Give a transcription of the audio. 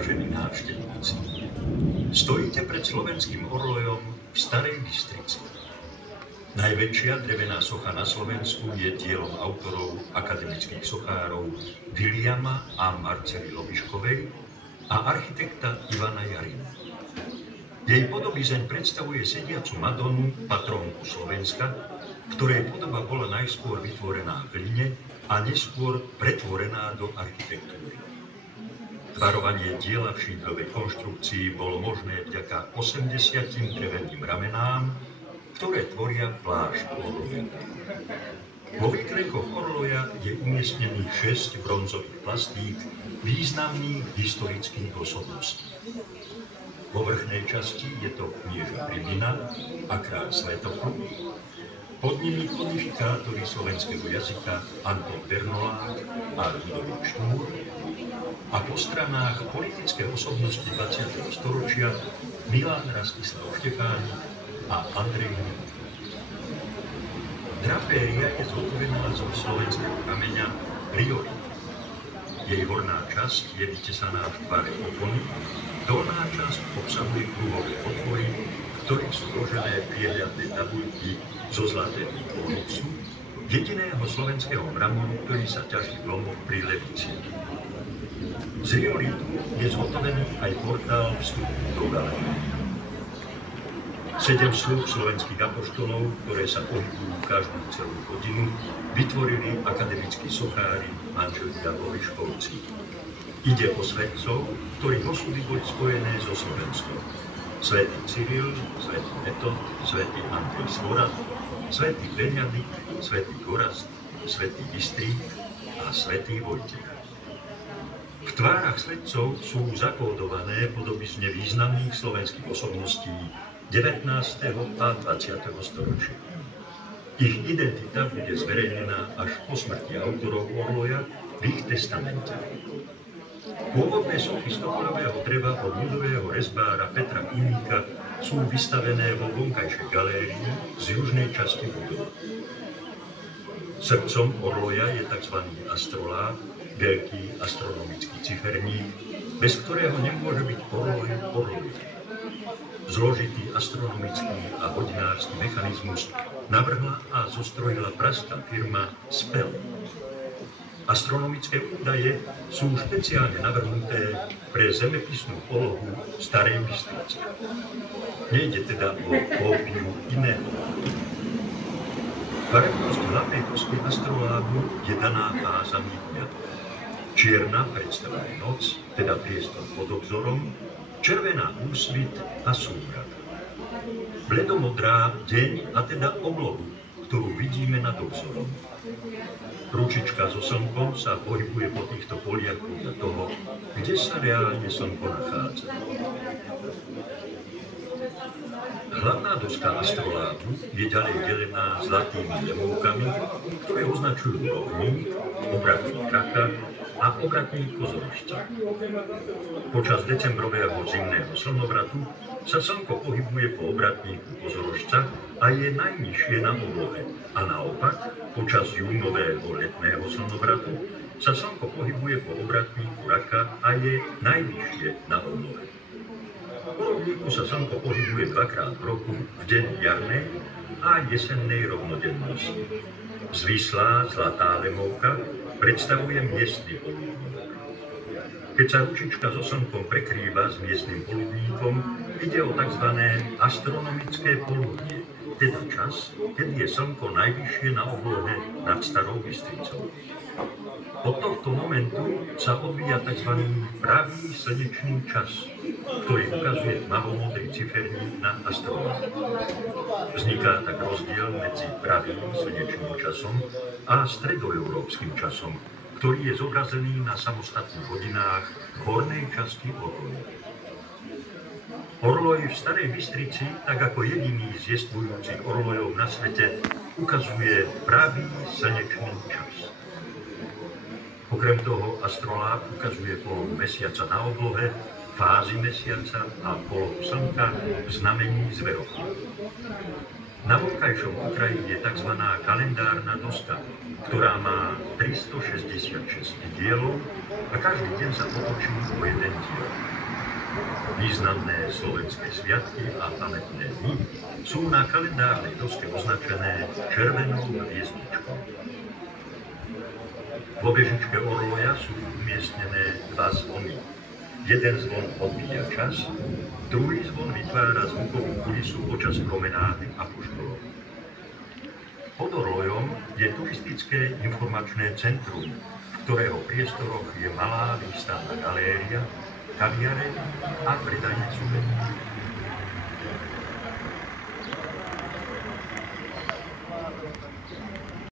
Vážení návštevníci, stojíte pred slovenským orlojom v Starej Bystrici. Najväčšia drevená socha na Slovensku je dielom autorov akademických sochárov Viliama a Marcely Lobiškovej a architekta Ivana Jarina. Jej podobizeň predstavuje sediacu Madonu, patrónku Slovenska, ktorej podoba bola najskôr vytvorená v hline a neskôr pretvorená do architektúry. Tvarovanie diela v šídlovej konštrukcii bolo možné vďaka 80 dreveným ramenám, ktoré tvoria plášť orloja. Vo výklenkoch orloja je umiestnených 6 bronzových plastík významných historických osobností. Vo vrchnej časti je to knieža Pribina a kráľ Svetopluk, pod nimi kodifikátori slovenského jazyka Anton Bernolák a Ľudovít Štúr a po stranách politické osobnosti 20. storočia Milan Rastislav Štefánik a Andrej Hruba. Drapéria je zhotovená zo slovenského kameňa riolit. Jej horná časť je vytesaná v tvare opony, dolná časť obsahuje kruhové otvory, ktorých sú zložené priehľadné tabuľky zo zlatého onyxu, jediného slovenského mramoru, ktorý sa ťaží v lomoch pri Levici. Z riolitu je zhotovený aj portál vstupu do galérie. 7 slúb slovenských apoštolov, ktoré sa pohybujú každú celú hodinu, vytvorili akademickí sochári manželia Lobiškovci. Ide o svetcov, ktorých osudy boli spojené so Slovenskom. Svätý Cyril, svätý Metod, svätý Andrej Svorad, svätý Benedikt, svätý Gorazd, svätý Bystrík a svätý Vojtech. V tvárach svetcov sú zakódované podobizne významných slovenských osobností 19. a 20. storočia. Ich identita bude zverejnená až po smrti autorov orloja v ich testamente. Pôvodné sochy z toporového dreva od ľudového rezbára Petra Kuníka sú vystavené vo vonkajšej galérii z južnej časti budovy. Srdcom orloja je tzv. Astroláb, veľký astronomický ciferník, bez ktorého nemôže byť orloj orloj. Zložitý astronomický a hodinársky mechanizmus navrhla a zostrojila pražská firma Spel. Astronomické údaje sú špeciálne navrhnuté pre zemepisnú polohu Starej Bystrice. Nejde teda o kópiu iného. Farebnosť hlavnej kostky astrolábu je daná fázami dňa. Čierna predstavuje noc, teda priestor pod obzorom, červená úsvit a súmrak. Bledomodrá deň a teda oblohu, ktorú vidíme nad obzorom. Ručička so slnkom sa pohybuje po týchto poliach podľa toho, kde sa reálne slnko nachádza. Hlavná doska astrolábu je ďalej delená zlatými lemovkami, ktoré označujú rovník, obratník kraka a obratník kozorožca. Počas decembrového zimného slnovratu sa slnko pohybuje po obratníku kozorožca a je najnižšie na oblohe. A naopak, počas júnového letného slnovratu sa slnko pohybuje po obratníku raka a je najvyššie na oblohe. Po rovníku sa slnko pohybuje dvakrát v roku, v deň jarnej a jesennej rovnodennosti. Zvislá zlatá lemovka predstavuje miestny poludník. Keď sa ručička so slnkom prekrýva s miestnym poludníkom, ide o tzv. Astronomické poludnie, teda čas, keď je slnko najvyššie na oblohe nad Starou Bystricou. Od tohto momentu sa odvíja tzv. Pravý slnečný čas, ktorý ukazuje tmavomodrý ciferník na astrolábu. Vzniká tak rozdiel medzi pravým slnečným časom a stredoeurópskym časom, ktorý je zobrazený na samostatných hodinách v hornej časti orloja. Orloj v Starej Bystrici, tak ako jediný z jestvujúcich orlojov na svete, ukazuje pravý slnečný čas. Okrem toho astroláb ukazuje polohu mesiaca na oblohe, fázy mesiaca a polohu slnka v znamení zverochu. Na vonkajšom okraji je tzv. Kalendárna doska, ktorá má 366 dielov a každý deň sa otočí o jeden diel. Významné slovenské sviatky a pamätné dni sú na kalendárnej doske označené červenou hviezdičkou. V obežičke orloja sú umiestnené dva zvony. Jeden zvon odbíja čas, druhý zvon vytvára zvukovú kulisu počas promenády apoštolov. Pod orlojom je turistické informačné centrum, v ktorého priestoroch je malá výstavná galéria, kaviareň a predajný suvenír.